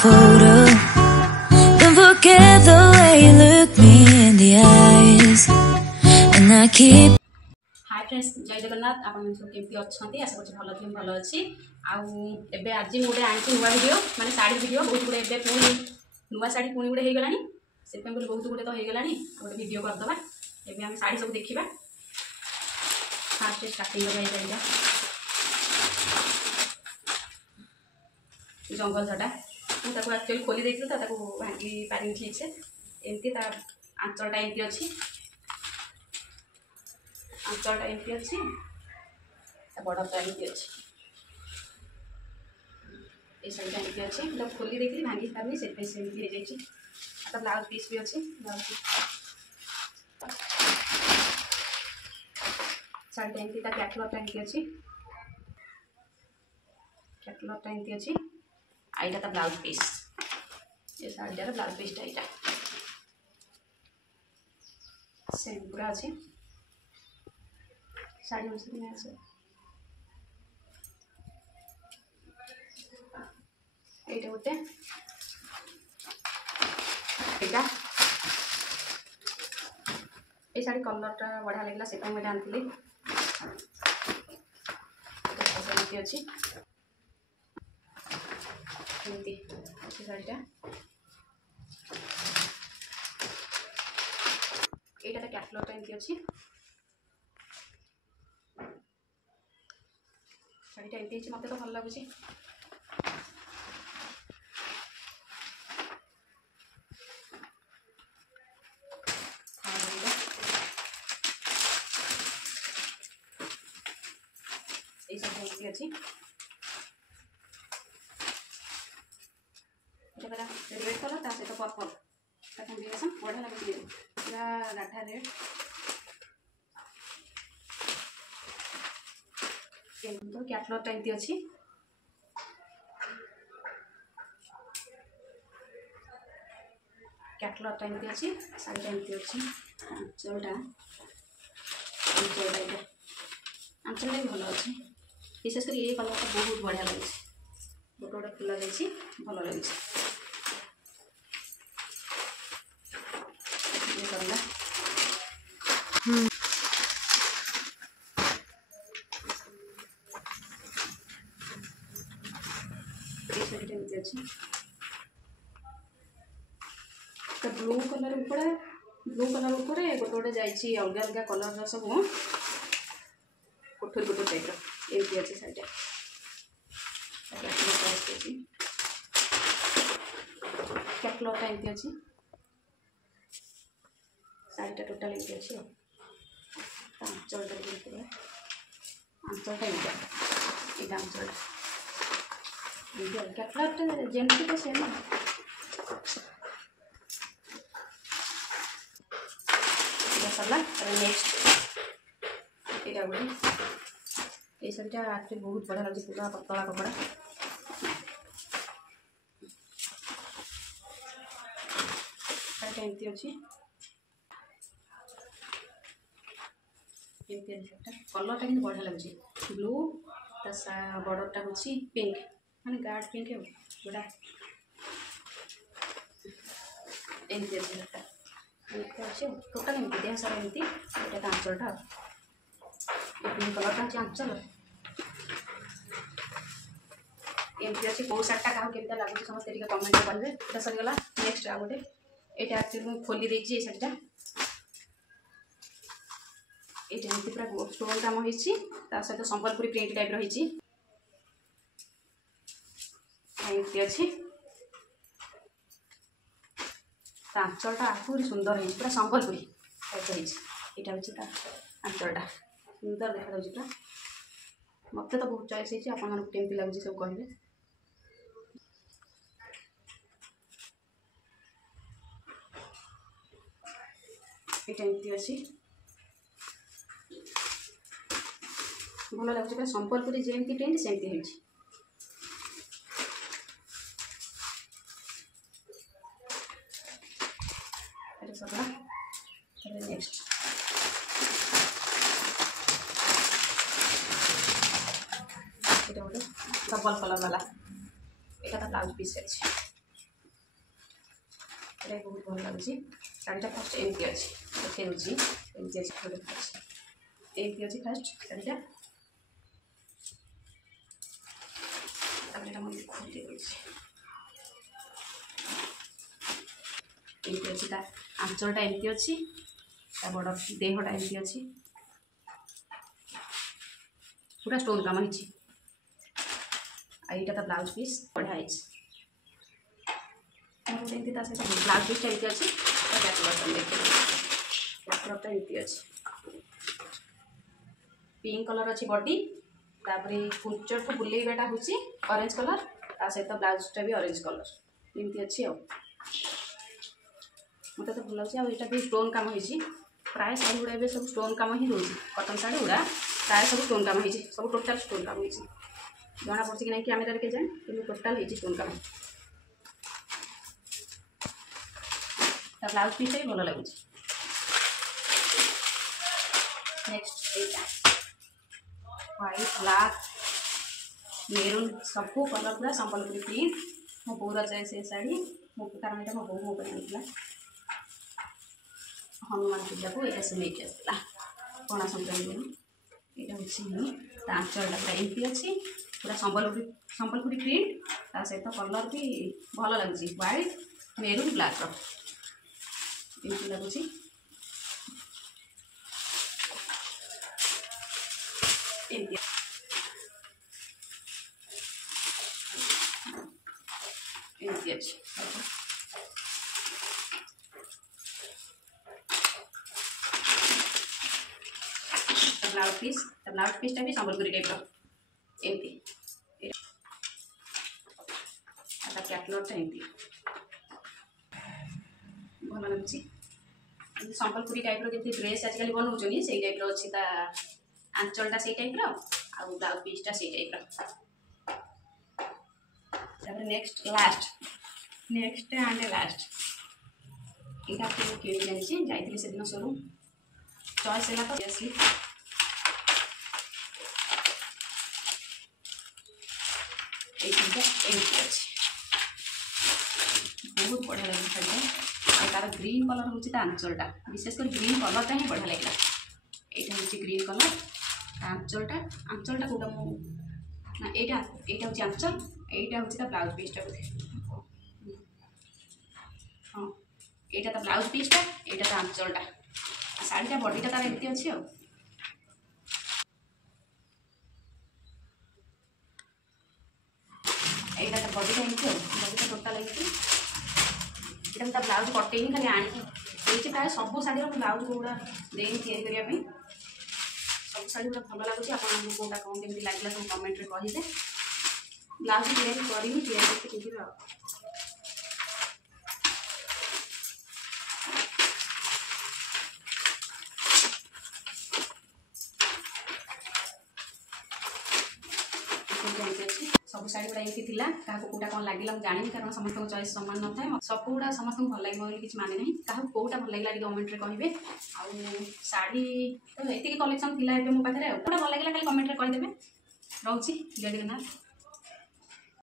photo. Don't forget the way you look me in the eyes, and I keep. Hi friends, जय जगन्नाथ। आप केमती अच्छा आशा कर भल थी भल अच्छी। आबे आज गोटे आनी नुआ भिड माने साड़ी भिड बहुत गुड़े ए पुणी नुआ साड़ी पुणी गुड़े हो गलानी से बहुत गुड़े तो हो गलानी गोटे भिड करदे। एबे आम साड़ी सब देखा। फास्ट स्टार्टिंग करवा जंगल झाटा मुझे एक्चुअली खोली देखी तो भांगी पारि ठीक से एमती आंचलटा एमती अच्छी आंचलटा एमती अच्छी बड़टा एमती अच्छी ये साइड एमती अच्छी तो खोली देखी भांगी पारि से ब्लाउज पीस भी अच्छी ब्लाउज साड़ी एमती कैटलॉग एमती अच्छी कैटलॉग एमती अच्छी आईटा ता ब्लाउज पीस ये साड़ीटार ब्लाउज पीसटा यहाँ सेम पूरा अच्छे साड़ी अनुसार नहीं आसे ये गोटे यहाँ ये साड़ी कलरटा बढ़िया लगे से आनी अच्छी एमती अच्छी साड़ीटा यहाँ तो कैटलॉगटा एमती अच्छी शाढ़ीटा एमती मत तो भल लगुच सब एमती अच्छी रेड कलर ता सहित पर्पल कम्बिनेसन बढ़िया लगे पूरा गाढ़ा रेड तो कैटलॉगटा एमती अच्छी कैटलॉगटा एमती अच्छी साड़ीटा एमती अच्छी आंचलटा आंचलटा भी भल अच्छी विशेषकर ये कलरटा बहुत बढ़िया लगे गोटे गोटे फुल जाइए भल लगे तो ब्लू कलर गोटे गोटे जाइए अलग अलग कलर सब कोठरी कोठरी टाइप एमती अच्छे साइड कैटलॉगटा एमती अच्छी साड़ीटा टोटाल एमती अच्छी आंचलटा आंचलटा एमती आंचलटा कैटलॉगटा जमती तो सेम सरला नेक्स्ट यहाँ गोटे ये शाढ़ीटा एक्चुअली बहुत बढ़िया लगे पूरा पतला कपड़ा शाढ़ीटा एमती अच्छी कलरटा कि बढ़िया लगे ब्लू बॉर्डरटा हूँ पिंक माने गाढ़ पिंक जोड़ा एमती अच्छे टोटाल एमती देह सारा एमती यहाँ आंचलटा पिंक कलरटा अच्छे आंचल एमती अच्छे कौ साड़ीटा क्या केमी लगुच समस्त कमेंट करेंगे ये सरीगला नेक्स्ट आ गए ये एक्चुअली मुझे खोली देती ये शाढ़ीटा ये एमती पूरा स्टोन काम हो सहित संबलपुरी प्रिंट टाइप रही एमती अच्छी आंचलटा आहरी सुंदर है पूरा संबलपुरी टाइप यहाँ हूँ आंचलटा सुंदर देखा पूरा मत तो बहुत चॉइस है आपमती लगुच सब कहे ये एमती अच्छी भल लगुच पूरा संबलपुरी जमती प्रिंट सेमती हो सरला नेक्स्ट ये गोटे डबल कलर वाला यहाँ तो ब्लाउज पीस अच्छे ଶାଢ଼ୀଟା ବହୁତ ଭଲ ଲାଗୁଛି। ଶାଢ଼ୀଟା ଫାଷ୍ଟ ଏମିତି ଅଛି, ଦେଖେଇ ଦେଉଛି। ଏମିତି ଅଛି, ଏମିତି ଅଛି ଫାଷ୍ଟ ଶାଢ଼ୀଟା। ତାପରେ ଏଇଟା ମୁଁ ଖୋଲି ଦେଉଛି। ଏମିତି ଅଛି, ତା ଆଞ୍ଚଳଟା ଏମିତି ଅଛି, ତା ବଡ଼ ଦେହଟା ଏମିତି ଅଛି, पूरा स्टोन काम है। यहाँ ब्लाउज पीस बढ़िया है। ब्लाउज पीस एमती अच्छी पिंक कलर अच्छी बॉडी तापर कुंचर को बुलेबाटा हूँ ऑरेंज कलर ता सहित ब्लाउजटा भी ऑरेंज कलर एमती अच्छी मत तो भल लगे। यहाँ भी स्टोन काम हो प्राय शाढ़ी गुड़ा सब स्टोन काम ही रोज कटन शाढ़ी गुड़ा प्राय सब स्टोन काम हो सब टोटाल स्टोन काम हो जना पड़ी कि नहीं कैमेरा के जाए कि टोटाल हो स्टोन काम। ब्लाउज पीस भी भल लगुच। नेक्स्ट व्हाइट ब्लैक मेरून सब कलर पूरा संबलपुरी प्रिंट मो बोर जाए से शाढ़ी मो कारण यहाँ मो बो मो आनी हनुमान पूजा को ये से नहीं आसला पणा संक्रांति दिन यहाँ हूँ आंचलटा पूरा एमती अच्छी पूरा संबलपुरी प्रिंट ता सहित कलर भी भल लगुच व्हाइट मेरून ब्लैक एमती लगुच। एमती अच्छी ब्लाउज पीसटा भी संबलपुरी टाइप एमती कैटलॉगटा एमती भल लगुच। संबलपुरी टाइप जमी ड्रेस आजिकल बनाऊँ से टाइप अच्छी आंचलटा से टाइप ब्लाउज पीसटा से टाइप। नेक्स्ट एंड लास्ट यहाँ कि जानी से दिन शोरूम चॉइस है तो आसली बहुत बढ़िया लगे शाढ़ी तार ग्रीन कलर हूँ आंचलटा विशेषकर ग्रीन कलरटा ही बढ़िया लगे। यहाँ हूँ ग्रीन कलर आंचलटा कौटा मो ना यहाँ हूँ आंचल यहाँ हूँ ब्लाउज पीसटा बोधे हाँ यहाँ तो ब्लाउज पीसटा यहाँ तो आंचलटा शाढ़ीटा बॉडीटा तार एमती अच्छी यहाँ तो बॉडीटा एमती बॉडीटा टोटाल एमती यहाँ ब्लाउज कटेनी खाली आनी प्राय सब शाढ़ी ब्लाउज गुड़ा देनी या सब शाढ़ी गुड़ा भल लगुच। आपको कौटा कौन केमती लगे सब कमेंट में कहे ब्लाउज तैयारी करी तैयारी सब शाढ़ी गुड़ा एमती था क्या कौटा कौन लगे मुझे जानी कारण समस्त चॉइस सामान न था सब गुड़ा समस्त भल लगे किसी माने ना क्या कौटा भल लगे कमेंट में कहे शाढ़ी तो ये कलेक्शन थी मो पाखे कौटा भल लगे खाली कमेंट में कहीदेवे रोचे जय जगन्नाथ।